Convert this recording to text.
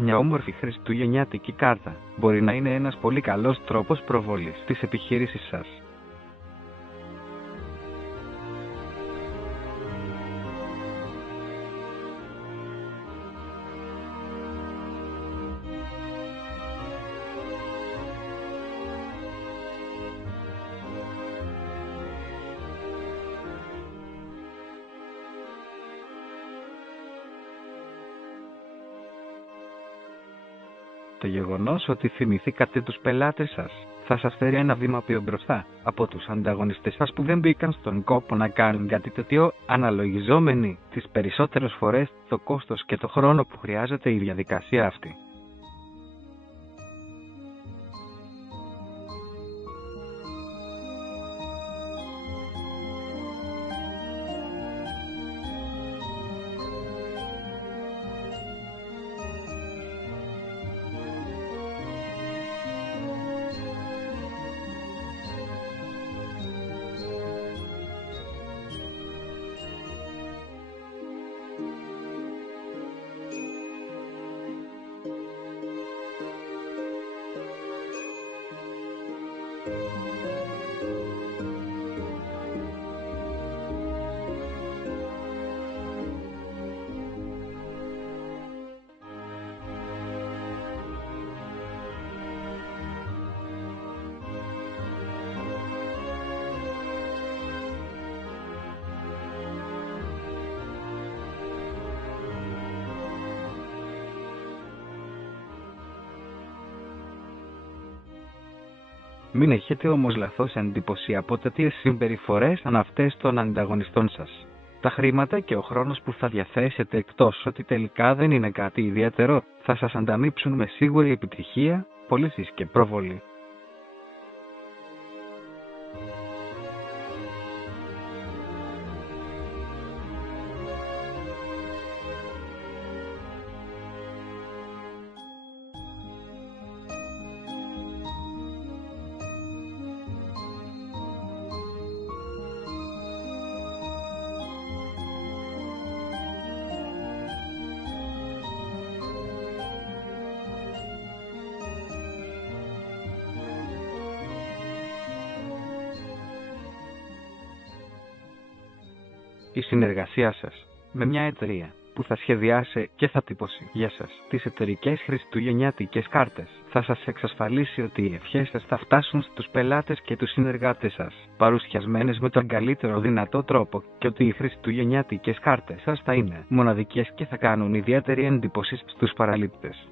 Μια όμορφη χριστουγεννιάτικη κάρτα μπορεί να είναι ένας πολύ καλός τρόπος προβολής της επιχείρησης σας. Το γεγονός ότι θυμηθήκατε τους πελάτες σας θα σας φέρει ένα βήμα πιο μπροστά από τους ανταγωνιστές σας που δεν μπήκαν στον κόπο να κάνουν κάτι τέτοιο, αναλογιζόμενοι τις περισσότερες φορές το κόστος και το χρόνο που χρειάζεται η διαδικασία αυτή. Μην έχετε όμως λαθώς εντύπωση από τέτοιες συμπεριφορές σαν αυτές των ανταγωνιστών σας. Τα χρήματα και ο χρόνος που θα διαθέσετε, εκτός ότι τελικά δεν είναι κάτι ιδιαίτερο, θα σας ανταμείψουν με σίγουρη επιτυχία, πωλήσεις και προβολή. Η συνεργασία σας με μια εταιρεία που θα σχεδιάσει και θα τυπώσει για σας τις εταιρικές χριστουγεννιάτικες κάρτες θα σας εξασφαλίσει ότι οι ευχές σας θα φτάσουν στους πελάτες και τους συνεργάτες σας, παρουσιασμένες με τον καλύτερο δυνατό τρόπο, και ότι οι χριστουγεννιάτικες κάρτες σας θα είναι μοναδικές και θα κάνουν ιδιαίτερη εντύπωση στους παραλήπτες.